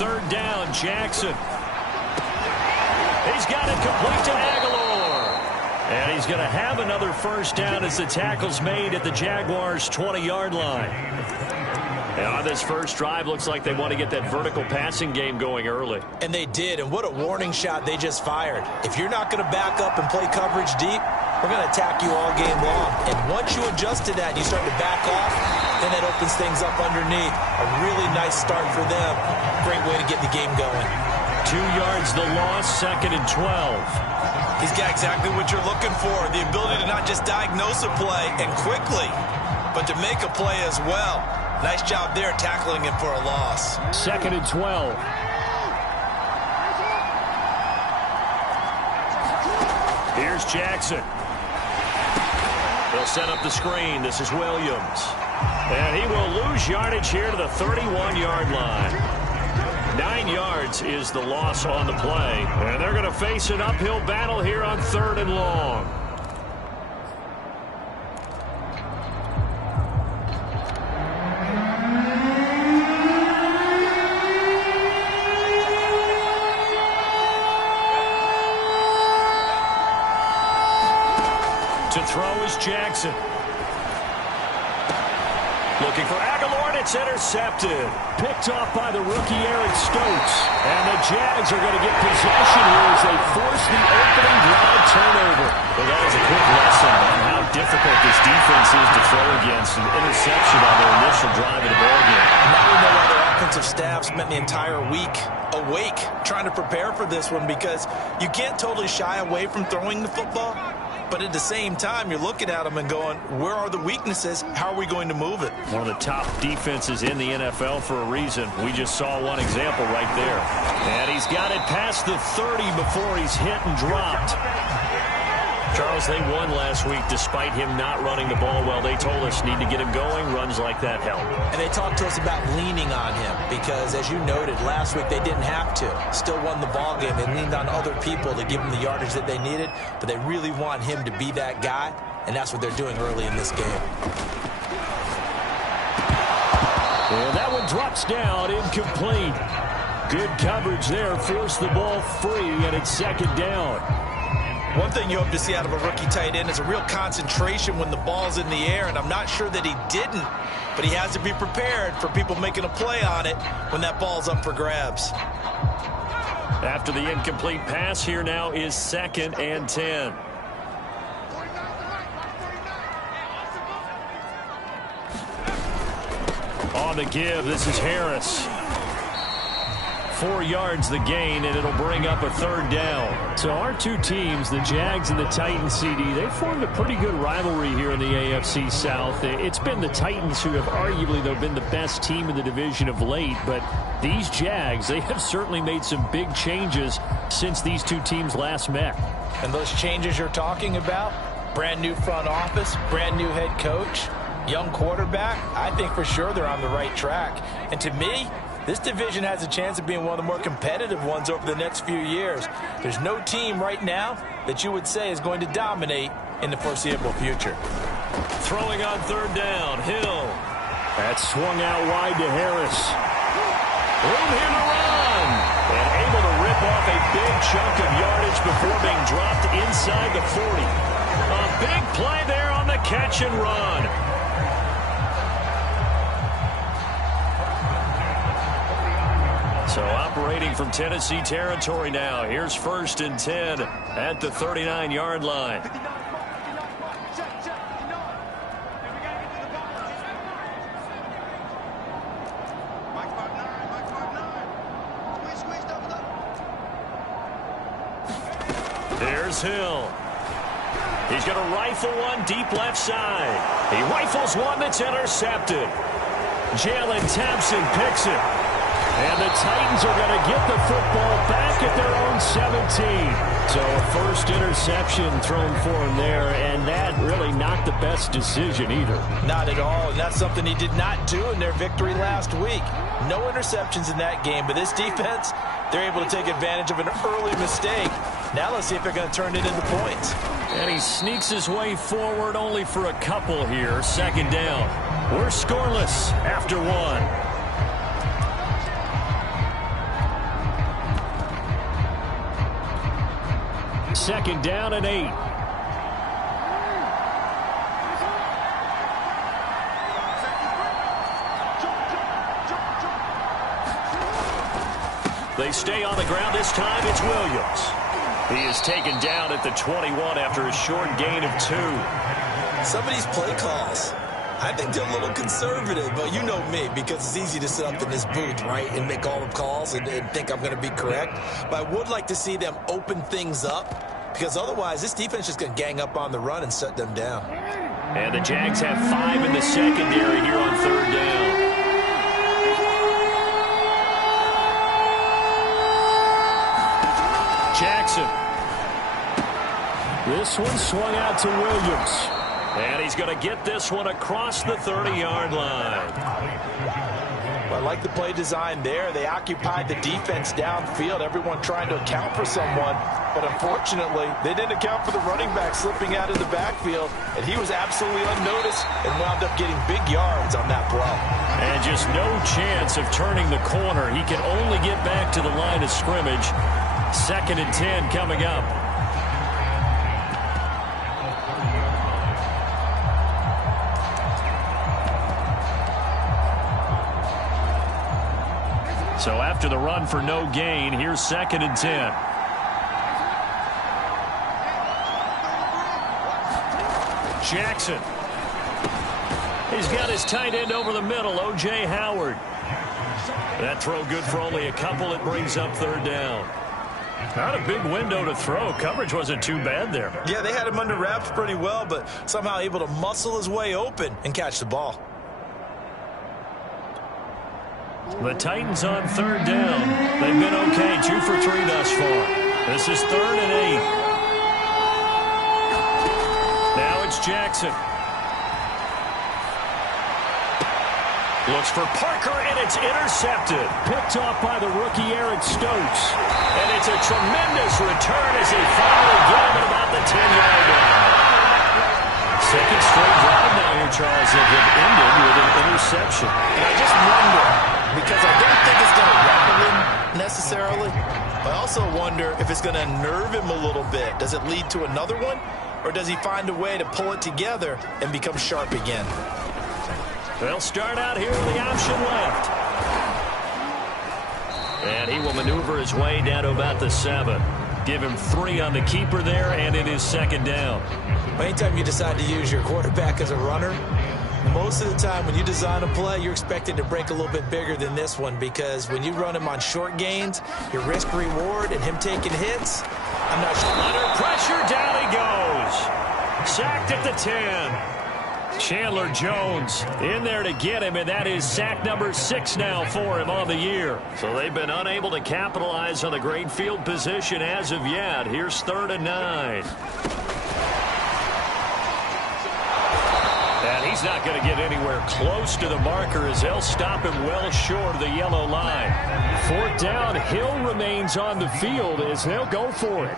third down. Jackson. He's got it complete to Aguilar. And he's going to have another first down as the tackle's made at the Jaguars' 20-yard line. And on this first drive, looks like they want to get that vertical passing game going early. And they did, and what a warning shot they just fired. If you're not going to back up and play coverage deep, we're going to attack you all game long. And once you adjust to that and you start to back off, then that opens things up underneath. A really nice start for them. Great way to get the game going. 2 yards the loss, 2nd and 12. He's got exactly what you're looking for, the ability to not just diagnose a play and quickly, but to make a play as well. Nice job there tackling him for a loss. 2nd and 12. Here's Jackson. He'll set up the screen. This is Williams. And he will lose yardage here to the 31-yard line. 9 yards is the loss on the play. And they're going to face an uphill battle here on 3rd and long. To throw is Jackson. Looking for Aguilar, and it's intercepted. Picked off by the rookie Eric Stokes. And the Jags are going to get possession here as they force the opening drive turnover. Well, that is a quick lesson on how difficult this defense is to throw against. An interception on their initial drive of the ballgame. Now we know why their offensive staff spent the entire week awake trying to prepare for this one, because you can't totally shy away from throwing the football. But at the same time, you're looking at them and going, where are the weaknesses? How are we going to move it? One of the top defenses in the NFL for a reason. We just saw one example right there. And he's got it past the 30 before he's hit and dropped. Charles, they won last week despite him not running the ball well. They told us need to get him going. Runs like that help. And they talked to us about leaning on him because, as you noted, last week they didn't have to. Still won the ball game. They leaned on other people to give them the yardage that they needed, but they really want him to be that guy, and that's what they're doing early in this game. And that one drops down, incomplete. Good coverage there, forced the ball free, and it's 2nd down. One thing you hope to see out of a rookie tight end is a real concentration when the ball's in the air, and I'm not sure that he didn't, but he has to be prepared for people making a play on it when that ball's up for grabs. After the incomplete pass, here now is 2nd and 10. On the give, this is Harris. 4 yards the gain, and it'll bring up a 3rd down. So our two teams, the Jags and the Titans, CD, they formed a pretty good rivalry here in the AFC South. It's been the Titans who have arguably, though, been the best team in the division of late. But these Jags, they have certainly made some big changes since these two teams last met. And those changes you're talking about, brand new front office, brand new head coach, young quarterback, I think for sure they're on the right track. And to me, this division has a chance of being one of the more competitive ones over the next few years. There's no team right now that you would say is going to dominate in the foreseeable future. Throwing on 3rd down, Hill. That's swung out wide to Harris. Room here to run. And able to rip off a big chunk of yardage before being dropped inside the 40. A big play there on the catch and run. So operating from Tennessee territory now. Here's 1st and 10 at the 39-yard line. Here's Hill. He's going to rifle one deep left side. He rifles one that's intercepted. Jalen Thompson picks it. And the Titans are going to get the football back at their own 17. So a first interception thrown for him there, and that really not the best decision either. Not at all, and that's something he did not do in their victory last week. No interceptions in that game, but this defense, they're able to take advantage of an early mistake. Now let's see if they're going to turn it into points. And he sneaks his way forward only for a couple here. 2nd down. We're scoreless after 1. second down and 8. They stay on the ground. This time it's Williams. He is taken down at the 21 after a short gain of 2. Some of these play calls, I think they're a little conservative, but you know me, because it's easy to sit up in this booth, right, and make all the calls and think I'm going to be correct. But I would like to see them open things up, because otherwise this defense is going to gang up on the run and shut them down. And the Jags have 5 in the secondary here on third down. Jackson. This one swung out to Williams. And he's going to get this one across the 30-yard line. Well, I like the play design there. They occupied the defense downfield, everyone trying to account for someone. But unfortunately, they didn't account for the running back slipping out of the backfield. And he was absolutely unnoticed and wound up getting big yards on that play. And just no chance of turning the corner. He can only get back to the line of scrimmage. 2nd and 10 coming up. So after the run for no gain, here's 2nd and 10. Jackson. He's got his tight end over the middle, O.J. Howard. That throw good for only a couple. It brings up third down. Not a big window to throw. Coverage wasn't too bad there. Yeah, they had him under wraps pretty well, but somehow able to muscle his way open and catch the ball. The Titans on third down. They've been okay, 2 for 3 thus far. This is 3rd and 8. Now it's Jackson. Looks for Parker, and it's intercepted. Picked off by the rookie Eric Stokes. And it's a tremendous return as they finally get him at about the 10-yard line. Second straight drive now here, Charles, that have ended with an interception. And I just wonder, because I don't think it's going to rattle him necessarily, but I also wonder if it's going to nerve him a little bit. Does it lead to another one, or does he find a way to pull it together and become sharp again? They'll start out here with the option left. And he will maneuver his way down to about the 7. Give him 3 on the keeper there, and it is 2nd down. Anytime you decide to use your quarterback as a runner, most of the time when you design a play, you're expected to break a little bit bigger than this one, because when you run him on short gains, your risk-reward and him taking hits, I'm not sure. Under pressure, down he goes. Sacked at the 10. Chandler Jones in there to get him, and that is sack number 6 now for him on the year. So they've been unable to capitalize on the great field position as of yet. Here's 3rd and 9. And he's not going to get anywhere close to the marker as they'll stop him well short of the yellow line. 4th down, Hill remains on the field as they'll go for it.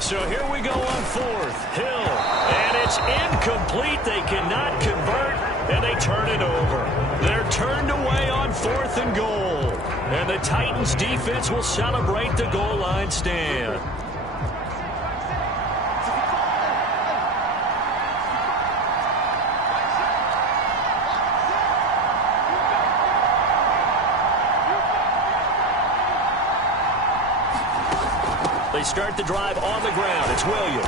So here we go on 4th. Hill. And it's incomplete. They cannot convert, and they turn it over. They're turned away on 4th and goal. And the Titans defense will celebrate the goal line stand. They start the drive on the ground. It's Williams.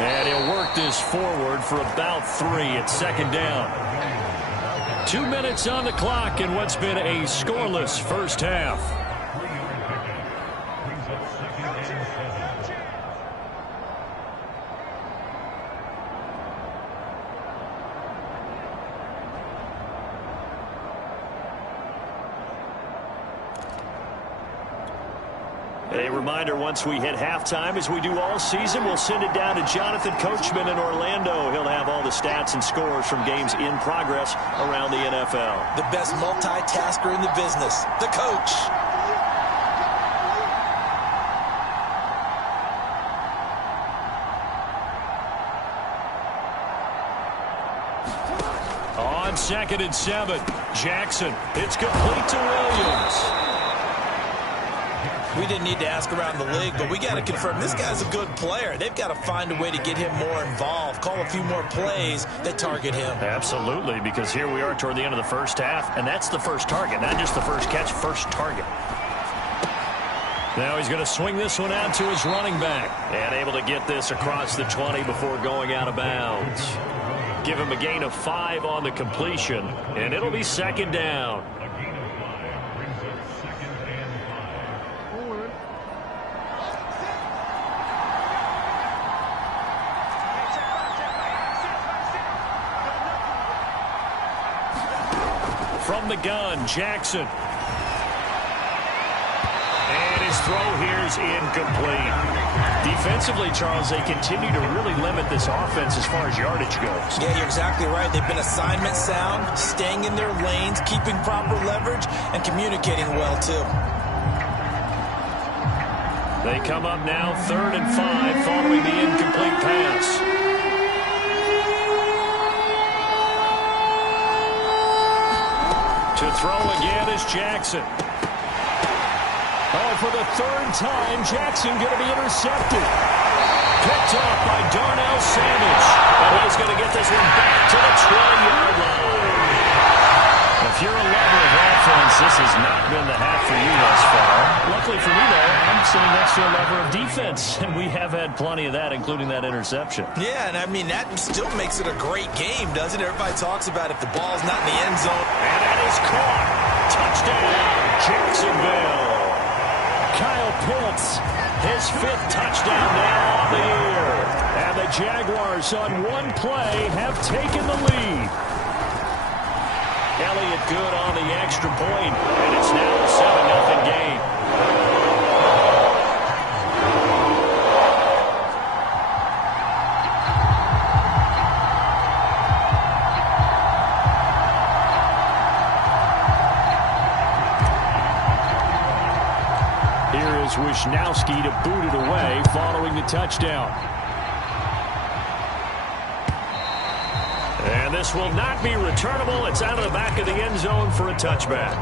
And he'll work this forward for about 3 at 2nd down. 2 minutes on the clock in what's been a scoreless first half. A reminder, once we hit halftime, as we do all season, we'll send it down to Jonathan Coachman in Orlando. He'll have all the stats and scores from games in progress around the NFL. The best multitasker in the business, the coach. 2nd and 7. Jackson, it's complete to Williams. We didn't need to ask around the league, but we got to confirm this guy's a good player. They've got to find a way to get him more involved, call a few more plays that target him. Absolutely, because here we are toward the end of the first half, and that's the first target, not just the first catch, first target. Now he's going to swing this one out to his running back, and able to get this across the 20 before going out of bounds. Give him a gain of 5 on the completion, and it'll be 2nd down. From the gun, Jackson. And his throw here is incomplete. Defensively, Charles, they continue to really limit this offense as far as yardage goes. Yeah, you're exactly right. They've been assignment sound, staying in their lanes, keeping proper leverage, and communicating well, too. They come up now 3rd and 5 following the incomplete pass. To throw again is Jackson. Oh, for the 3rd time, Jackson going to be intercepted. Picked off by Darnell Savage. And he's going to get this one back to the 20-yard line. If you're a lover of offense, this has not been the half for you thus far. Luckily for me, though, I'm sitting next to a lover of defense, and we have had plenty of that, including that interception. Yeah, and I mean, that still makes it a great game, doesn't it? Everybody talks about if the ball's not in the end zone. And that is caught. Touchdown, Jacksonville. Kyle Pitts, his 5th touchdown now on the year. And the Jaguars on one play have taken the lead. Elliott good on the extra point, and it's now a 7-0 game. Here is Wisnowski to boot it away following the touchdown. And this will not be returnable. It's out of the back of the end zone for a touchback.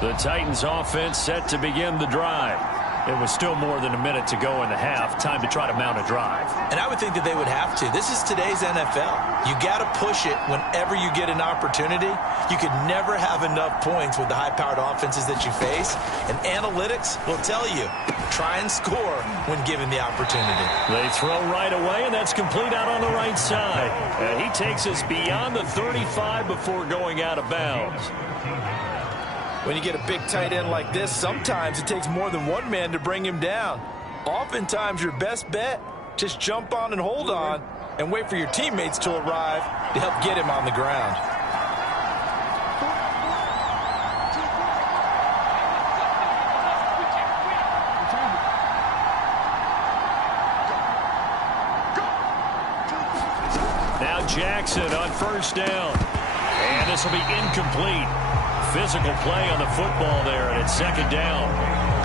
The Titans offense set to begin the drive. It was still more than a minute to go in the half. Time to try to mount a drive. And I would think that they would have to. This is today's NFL. You got to push it whenever you get an opportunity. You could never have enough points with the high-powered offenses that you face. And analytics will tell you, try and score when given the opportunity. They throw right away, and that's complete out on the right side. And he takes us beyond the 35 before going out of bounds. When you get a big tight end like this, sometimes it takes more than one man to bring him down. Oftentimes, your best bet, just jump on and hold on and wait for your teammates to arrive to help get him on the ground. Now Jackson on 1st down. And this will be incomplete. Physical play on the football there, and it's 2nd down.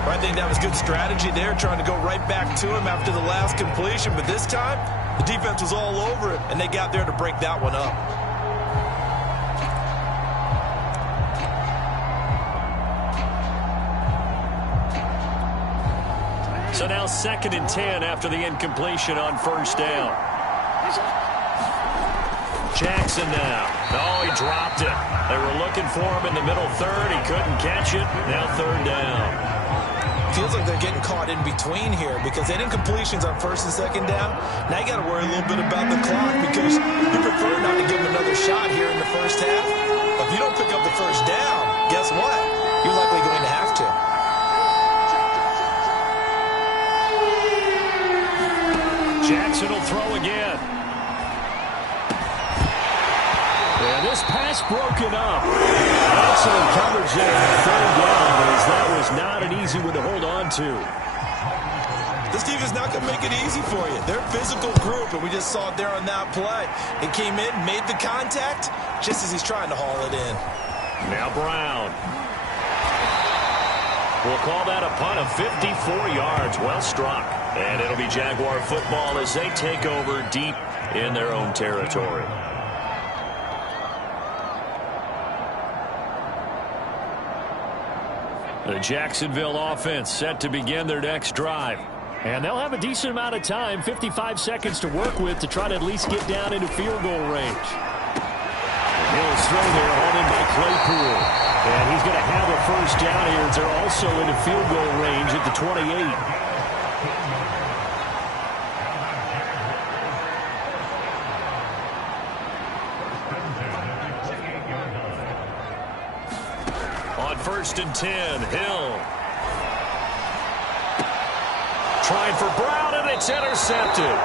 I think that was good strategy there, trying to go right back to him after the last completion. But this time, the defense was all over it, and they got there to break that one up. So now 2nd and 10 after the incompletion on 1st down. Jackson now. Oh, he dropped it. They were looking for him in the middle 3rd. He couldn't catch it. Now 3rd down. Feels like they're getting caught in between here because they didn't completions on 1st and 2nd down. Now you got to worry a little bit about the clock because you prefer not to give them another shot here in the 1st half. But if you don't pick up the 1st down, guess what? You're likely going to have to. Jackson will throw again. And this pass broken up. Excellent coverage there on 3rd down, as that was not an easy one to hold on to. This defense is not going to make it easy for you. They're a physical group, and we just saw it there on that play. He came in, made the contact, just as he's trying to haul it in. Now Brown. We'll call that a punt of 54 yards. Well struck. And it'll be Jaguar football as they take over deep in their own territory. The Jacksonville offense set to begin their next drive. And they'll have a decent amount of time, 55 seconds to work with to try to at least get down into field goal range. Hill's throw there, hauled in by Claypool. And he's going to have a first down here as they're also into field goal range at the 28. On 1st and 10, Hill. Trying for Brown, and it's intercepted.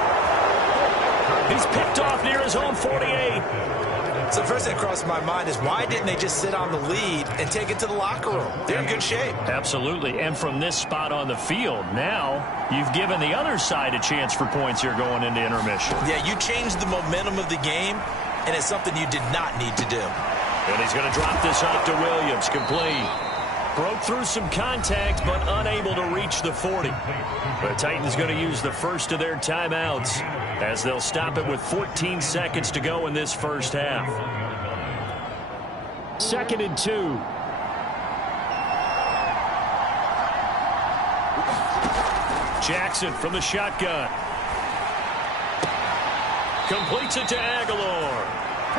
He's picked off near his own 48. So the first thing that crossed my mind is why didn't they just sit on the lead and take it to the locker room? They're in good shape. Absolutely. And from this spot on the field, now you've given the other side a chance for points here going into intermission. Yeah, you changed the momentum of the game, and it's something you did not need to do. And he's going to drop this off to Williams, complete. Broke through some contact, but unable to reach the 40. The Titans going to use the first of their timeouts as they'll stop it with 14 seconds to go in this first half. 2nd and 2. Jackson from the shotgun. Completes it to Aguilar.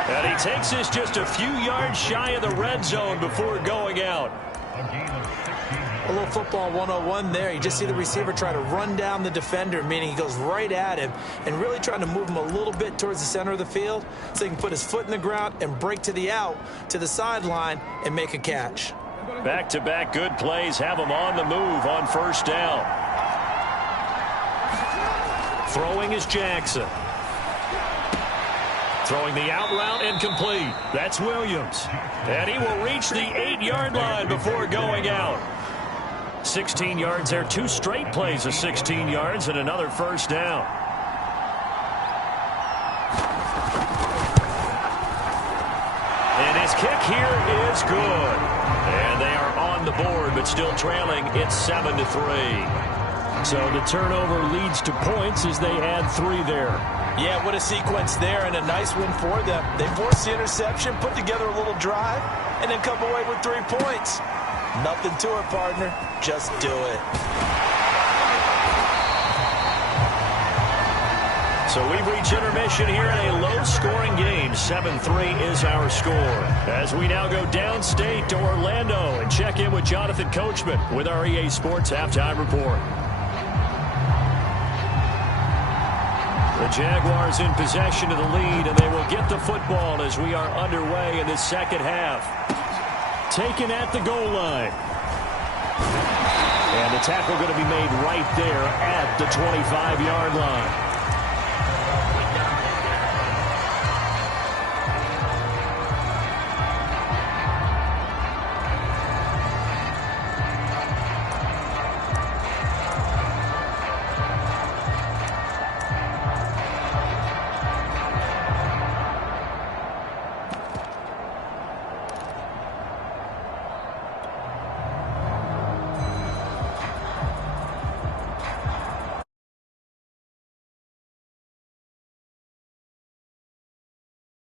And he takes this just a few yards shy of the red zone before going out. A little football 101 there. You just see the receiver try to run down the defender, meaning he goes right at him and really trying to move him a little bit towards the center of the field so he can put his foot in the ground and break to the out, to the sideline, and make a catch. Back-to-back good plays have him on the move on first down. Throwing is Jackson. Throwing the out route incomplete. That's Williams. And he will reach the 8-yard line before going out. 16 yards there. 2 straight plays of 16 yards and another first down. And his kick here is good. And they are on the board, but still trailing. It's 7-3. So the turnover leads to points as they add 3 there. Yeah, what a sequence there, and a nice win for them. They forced the interception, put together a little drive, and then come away with 3 points. Nothing to it, partner. Just do it. So we've reached intermission here in a low-scoring game. 7-3 is our score. As we now go downstate to Orlando and check in with Jonathan Coachman with our EA Sports Halftime Report. The Jaguars in possession of the lead, and they will get the football as we are underway in this second half. Taken at the goal line. And the tackle going to be made right there at the 25-yard line.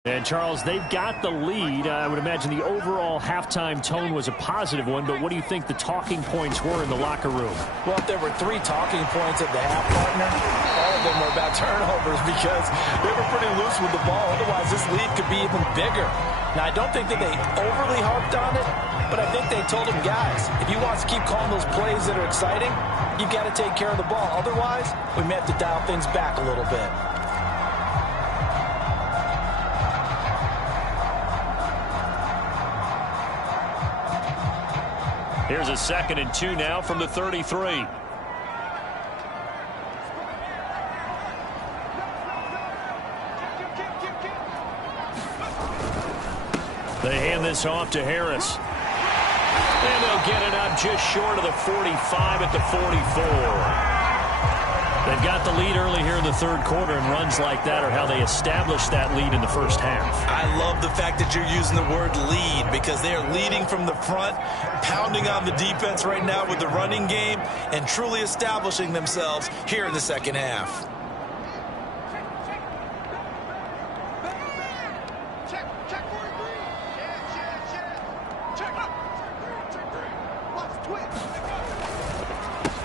And, Charles, they've got the lead. I would imagine the overall halftime tone was a positive one, but what do you think the talking points were in the locker room? Well, if there were 3 talking points at the half, partner, all of them were about turnovers because they were pretty loose with the ball. Otherwise, this lead could be even bigger. Now, I don't think that they overly harped on it, but I think they told them, guys, if you want to keep calling those plays that are exciting, you've got to take care of the ball. Otherwise, we may have to dial things back a little bit. Here's a 2nd and 2 now from the 33. They hand this off to Harris. And they'll get it up just short of the 45 at the 44. They've got the lead early here in the third quarter, and runs like that are how they established that lead in the first half. I love the fact that you're using the word lead because they are leading from the front, pounding on the defense right now with the running game, and truly establishing themselves here in the second half.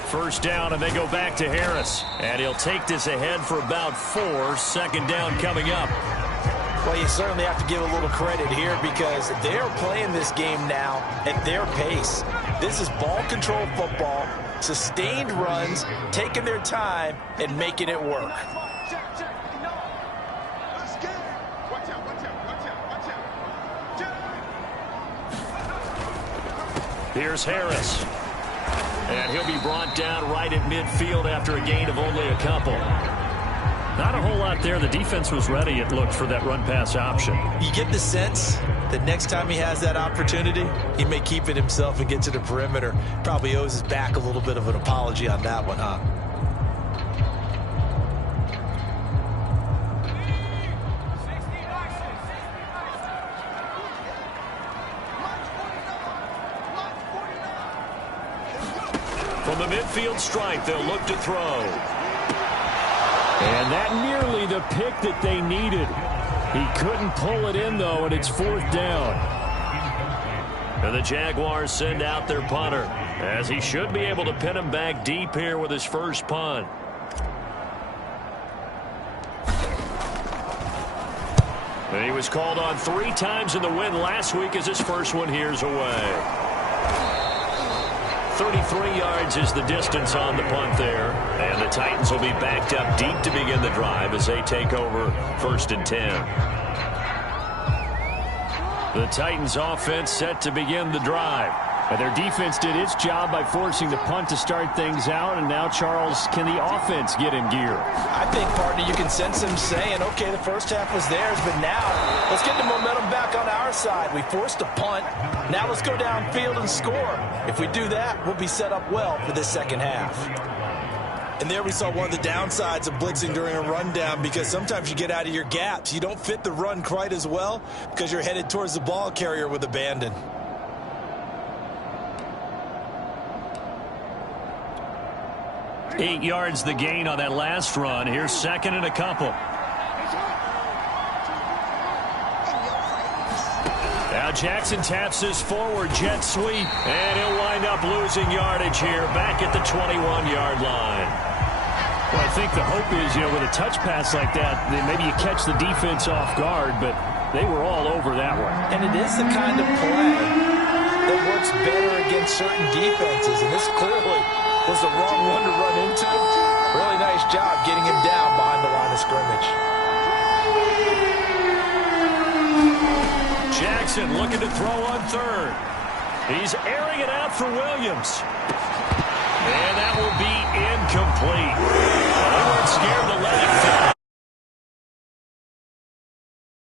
First down, and they go back to Harris. And he'll take this ahead for about 4. Second down coming up. Well, you certainly have to give a little credit here because they're playing this game now at their pace. This is ball control football, sustained runs, taking their time, and making it work. Here's Harris. And he'll be brought down right at midfield after a gain of only a couple. Not a whole lot there. The defense was ready, it looked, for that run-pass option. You get the sense that next time he has that opportunity, he may keep it himself and get to the perimeter. Probably owes his back a little bit of an apology on that one, huh? From the midfield stripe, they'll look to throw. And that nearly the pick that they needed. He couldn't pull it in, though, and it's fourth down. And the Jaguars send out their punter, as he should be able to pin him back deep here with his first punt. And he was called on 3 times in the win last week as his first one here's away. 33 yards is the distance on the punt there. And the Titans will be backed up deep to begin the drive as they take over 1st and 10. The Titans offense set to begin the drive. And their defense did its job by forcing the punt to start things out. And now, Charles, can the offense get in gear? I think, partner, you can sense him saying, okay, the first half was theirs, but now let's get the momentum back on our side. We forced a punt. Now let's go downfield and score. If we do that, we'll be set up well for this second half. And there we saw one of the downsides of blitzing during a rundown, because sometimes you get out of your gaps. You don't fit the run quite as well because you're headed towards the ball carrier with abandon. Eight yards the gain on that last run. Here's second and a couple. Now Jackson taps this forward jet sweep, and he'll wind up losing yardage here back at the 21-yard line. Well, I think the hope is, with a touch pass like that, then maybe you catch the defense off guard, but they were all over that one. And it is the kind of play that works better against certain defenses, and this clearly was the wrong one to run into. Really nice job getting him down behind the line of scrimmage. Jackson looking to throw on third. He's airing it out for Williams. And that will be incomplete.